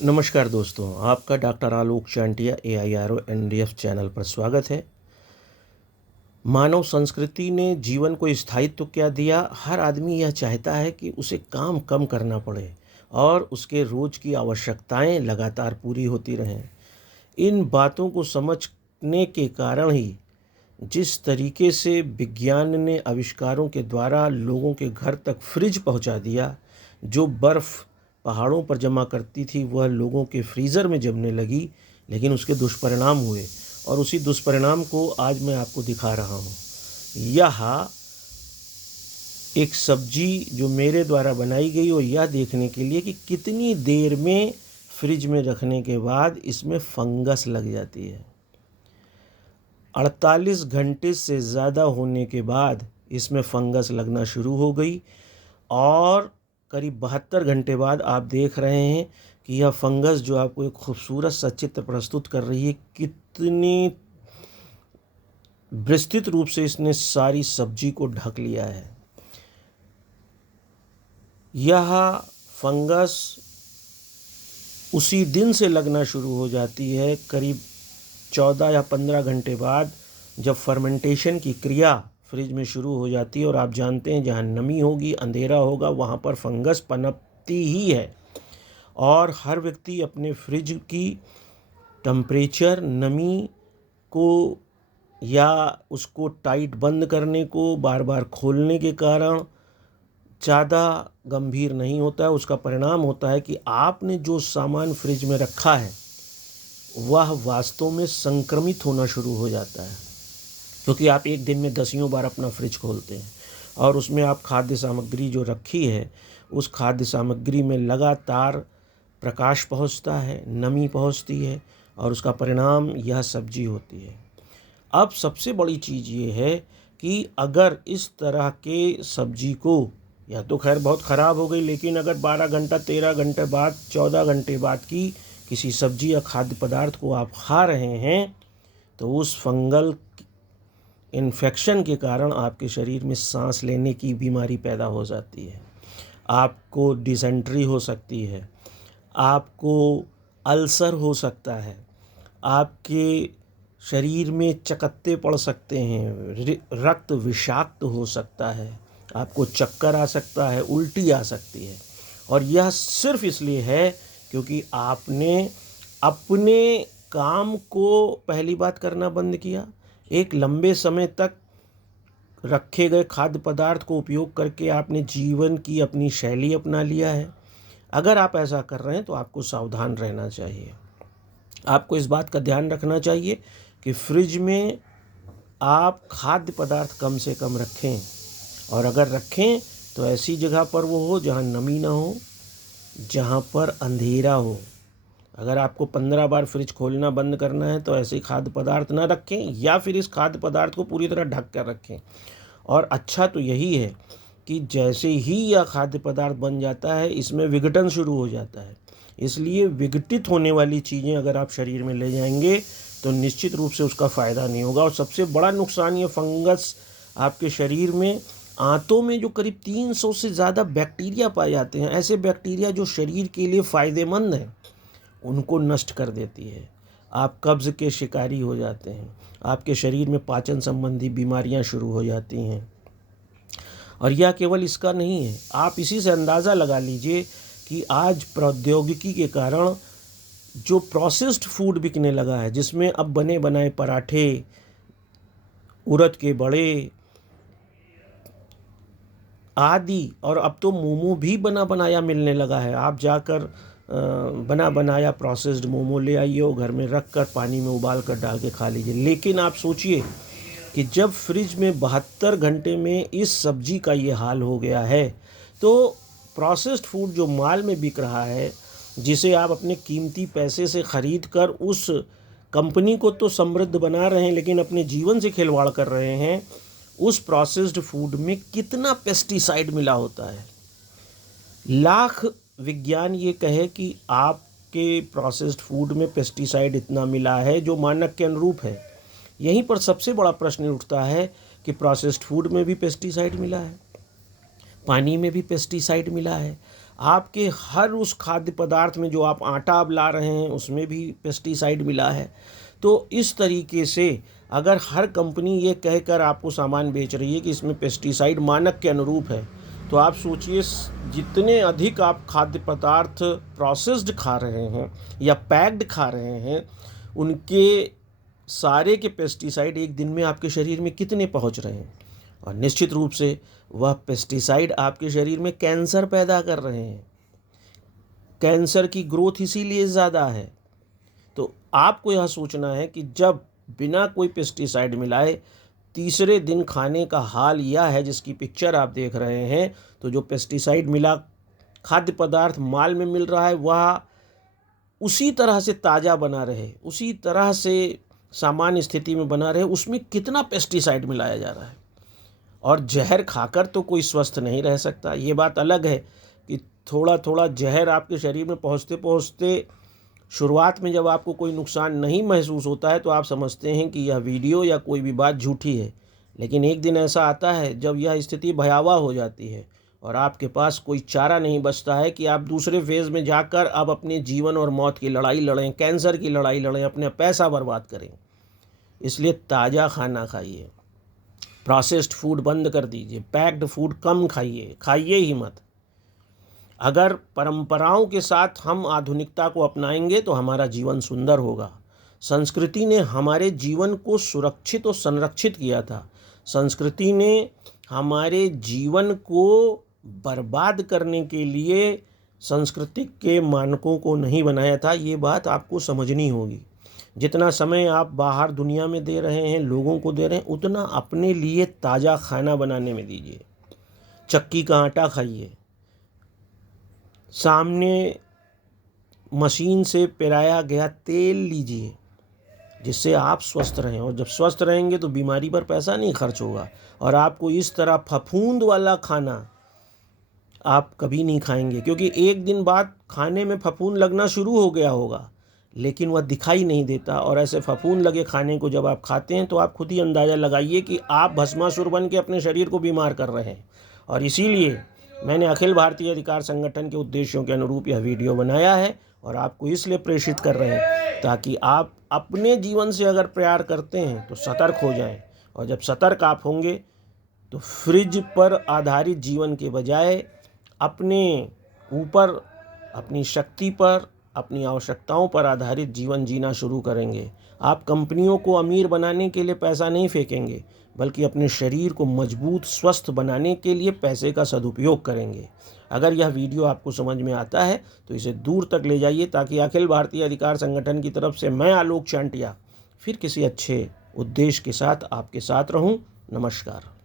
नमस्कार दोस्तों, आपका डॉक्टर आलोक चांटिया AIRO NDF चैनल पर स्वागत है। मानव संस्कृति ने जीवन को स्थायित्व क्या दिया? हर आदमी यह चाहता है कि उसे काम कम करना पड़े और उसके रोज की आवश्यकताएं लगातार पूरी होती रहें। इन बातों को समझने के कारण ही जिस तरीके से विज्ञान ने आविष्कारों के द्वारा लोगों के घर तक फ्रिज पहुंचा दिया, जो बर्फ़ पहाड़ों पर जमा करती थी वह लोगों के फ्रीज़र में जमने लगी, लेकिन उसके दुष्परिणाम हुए और उसी दुष्परिणाम को आज मैं आपको दिखा रहा हूँ। यह एक सब्जी जो मेरे द्वारा बनाई गई और यह देखने के लिए कि कितनी देर में फ्रिज में रखने के बाद इसमें फंगस लग जाती है। 48 घंटे से ज़्यादा होने के बाद इसमें फंगस लगना शुरू हो गई और करीब 72 घंटे बाद आप देख रहे हैं कि यह फंगस जो आपको एक खूबसूरत सा चित्र प्रस्तुत कर रही है, कितनी विस्तृत रूप से इसने सारी सब्जी को ढक लिया है। यह फंगस उसी दिन से लगना शुरू हो जाती है, करीब 14 या 15 घंटे बाद, जब फर्मेंटेशन की क्रिया फ्रिज में शुरू हो जाती है। और आप जानते हैं जहाँ नमी होगी, अंधेरा होगा, वहाँ पर फंगस पनपती ही है। और हर व्यक्ति अपने फ्रिज की टेम्परेचर, नमी को या उसको टाइट बंद करने को बार बार खोलने के कारण ज़्यादा गंभीर नहीं होता है। उसका परिणाम होता है कि आपने जो सामान फ्रिज में रखा है वह वास्तव में संक्रमित होना शुरू हो जाता है, क्योंकि आप एक दिन में दसियों बार अपना फ्रिज खोलते हैं और उसमें आप खाद्य सामग्री जो रखी है उस खाद्य सामग्री में लगातार प्रकाश पहुंचता है, नमी पहुंचती है और उसका परिणाम यह सब्जी होती है। अब सबसे बड़ी चीज़ ये है कि अगर इस तरह के सब्जी को, या तो खैर बहुत ख़राब हो गई, लेकिन अगर 12 घंटा, 13 घंटे बाद, 14 घंटे बाद की किसी सब्जी या खाद्य पदार्थ को आप खा रहे हैं तो उस फंगल इन्फेक्शन के कारण आपके शरीर में सांस लेने की बीमारी पैदा हो जाती है। आपको डिसेंट्री हो सकती है, आपको अल्सर हो सकता है, आपके शरीर में चकत्ते पड़ सकते हैं, रक्त विषाक्त हो सकता है, आपको चक्कर आ सकता है, उल्टी आ सकती है। और यह सिर्फ इसलिए है क्योंकि आपने अपने काम को पहली बात करना बंद किया। एक लंबे समय तक रखे गए खाद्य पदार्थ को उपयोग करके आपने जीवन की अपनी शैली अपना लिया है। अगर आप ऐसा कर रहे हैं तो आपको सावधान रहना चाहिए। आपको इस बात का ध्यान रखना चाहिए कि फ्रिज में आप खाद्य पदार्थ कम से कम रखें, और अगर रखें तो ऐसी जगह पर वो हो जहाँ नमी ना हो, जहाँ पर अंधेरा हो। अगर आपको 15 बार फ्रिज खोलना बंद करना है तो ऐसे खाद्य पदार्थ ना रखें, या फिर इस खाद्य पदार्थ को पूरी तरह ढक कर रखें। और अच्छा तो यही है कि जैसे ही यह खाद्य पदार्थ बन जाता है इसमें विघटन शुरू हो जाता है, इसलिए विघटित होने वाली चीज़ें अगर आप शरीर में ले जाएंगे तो निश्चित रूप से उसका फ़ायदा नहीं होगा। और सबसे बड़ा नुकसान ये फंगस आपके शरीर में, आंतों में जो करीब 300 से ज़्यादा बैक्टीरिया पाए जाते हैं, ऐसे बैक्टीरिया जो शरीर के लिए फ़ायदेमंद हैं, उनको नष्ट कर देती है। आप कब्ज़ के शिकारी हो जाते हैं, आपके शरीर में पाचन संबंधी बीमारियां शुरू हो जाती हैं। और यह केवल इसका नहीं है, आप इसी से अंदाज़ा लगा लीजिए कि आज प्रौद्योगिकी के कारण जो प्रोसेस्ड फूड बिकने लगा है, जिसमें अब बने बनाए पराठे, उड़द के बड़े आदि, और अब तो मोमो भी बना बनाया मिलने लगा है। आप जाकर बना बनाया प्रोसेस्ड मोमो ले आइए और घर में रख कर पानी में उबाल कर डाल के खा लीजिए। लेकिन आप सोचिए कि जब फ्रिज में 72 घंटे में इस सब्जी का ये हाल हो गया है, तो प्रोसेस्ड फूड जो माल में बिक रहा है, जिसे आप अपने कीमती पैसे से ख़रीद कर उस कंपनी को तो समृद्ध बना रहे हैं लेकिन अपने जीवन से खिलवाड़ कर रहे हैं, उस प्रोसेस्ड फूड में कितना पेस्टिसाइड मिला होता है। लाख विज्ञान ये कहे कि आपके प्रोसेस्ड फूड में पेस्टिसाइड इतना मिला है जो मानक के अनुरूप है, यहीं पर सबसे बड़ा प्रश्न उठता है कि प्रोसेस्ड फूड में भी पेस्टिसाइड मिला है, पानी में भी पेस्टिसाइड मिला है। आपके हर उस खाद्य पदार्थ में जो आप आटा अब ला रहे हैं उसमें भी पेस्टिसाइड मिला है। तो इस तरीके से अगर हर कंपनी ये कहकर आपको सामान बेच रही है कि इसमें पेस्टिसाइड मानक के अनुरूप है, तो आप सोचिए जितने अधिक आप खाद्य पदार्थ प्रोसेस्ड खा रहे हैं या पैक्ड खा रहे हैं, उनके सारे के पेस्टिसाइड एक दिन में आपके शरीर में कितने पहुंच रहे हैं। और निश्चित रूप से वह पेस्टिसाइड आपके शरीर में कैंसर पैदा कर रहे हैं। कैंसर की ग्रोथ इसीलिए ज़्यादा है। तो आपको यह सोचना है कि जब बिना कोई पेस्टिसाइड मिलाए तीसरे दिन खाने का हाल यह है जिसकी पिक्चर आप देख रहे हैं, तो जो पेस्टिसाइड मिला खाद्य पदार्थ माल में मिल रहा है वह उसी तरह से ताज़ा बना रहे, उसी तरह से सामान्य स्थिति में बना रहे, उसमें कितना पेस्टिसाइड मिलाया जा रहा है। और जहर खाकर तो कोई स्वस्थ नहीं रह सकता। ये बात अलग है कि थोड़ा थोड़ा जहर आपके शरीर में पहुँचते पहुँचते शुरुआत में जब आपको कोई नुकसान नहीं महसूस होता है तो आप समझते हैं कि यह वीडियो या कोई भी बात झूठी है। लेकिन एक दिन ऐसा आता है जब यह स्थिति भयावह हो जाती है और आपके पास कोई चारा नहीं बचता है कि आप दूसरे फेज़ में जाकर अब अपने जीवन और मौत की लड़ाई लड़ें, कैंसर की लड़ाई लड़ें, अपने पैसा बर्बाद करें। इसलिए ताज़ा खाना खाइए, प्रोसेस्ड फूड बंद कर दीजिए, पैक्ड फूड कम खाइए, खाइए ही मत। अगर परंपराओं के साथ हम आधुनिकता को अपनाएंगे तो हमारा जीवन सुंदर होगा। संस्कृति ने हमारे जीवन को सुरक्षित और संरक्षित किया था। संस्कृति ने हमारे जीवन को बर्बाद करने के लिए सांस्कृतिक के मानकों को नहीं बनाया था। ये बात आपको समझनी होगी। जितना समय आप बाहर दुनिया में दे रहे हैं, लोगों को दे रहे हैं, उतना अपने लिए ताज़ा खाना बनाने में दीजिए। चक्की का आटा खाइए, सामने मशीन से पेराया गया तेल लीजिए, जिससे आप स्वस्थ रहें। और जब स्वस्थ रहेंगे तो बीमारी पर पैसा नहीं खर्च होगा। और आपको इस तरह फफूंद वाला खाना आप कभी नहीं खाएंगे, क्योंकि एक दिन बाद खाने में फफूंद लगना शुरू हो गया होगा, लेकिन वह दिखाई नहीं देता। और ऐसे फफूंद लगे खाने को जब आप खाते हैं तो आप खुद ही अंदाज़ा लगाइए कि आप भस्मासुर बन के अपने शरीर को बीमार कर रहे हैं। और इसीलिए मैंने अखिल भारतीय अधिकार संगठन के उद्देश्यों के अनुरूप यह वीडियो बनाया है और आपको इसलिए प्रेषित कर रहे हैं ताकि आप अपने जीवन से अगर प्यार करते हैं तो सतर्क हो जाएं। और जब सतर्क आप होंगे तो फ्रिज पर आधारित जीवन के बजाय अपने ऊपर, अपनी शक्ति पर, अपनी आवश्यकताओं पर आधारित जीवन जीना शुरू करेंगे। आप कंपनियों को अमीर बनाने के लिए पैसा नहीं फेंकेंगे, बल्कि अपने शरीर को मजबूत स्वस्थ बनाने के लिए पैसे का सदुपयोग करेंगे। अगर यह वीडियो आपको समझ में आता है तो इसे दूर तक ले जाइए, ताकि अखिल भारतीय अधिकार संगठन की तरफ से मैं आलोक चांटिया फिर किसी अच्छे उद्देश्य के साथ आपके साथ रहूं। नमस्कार।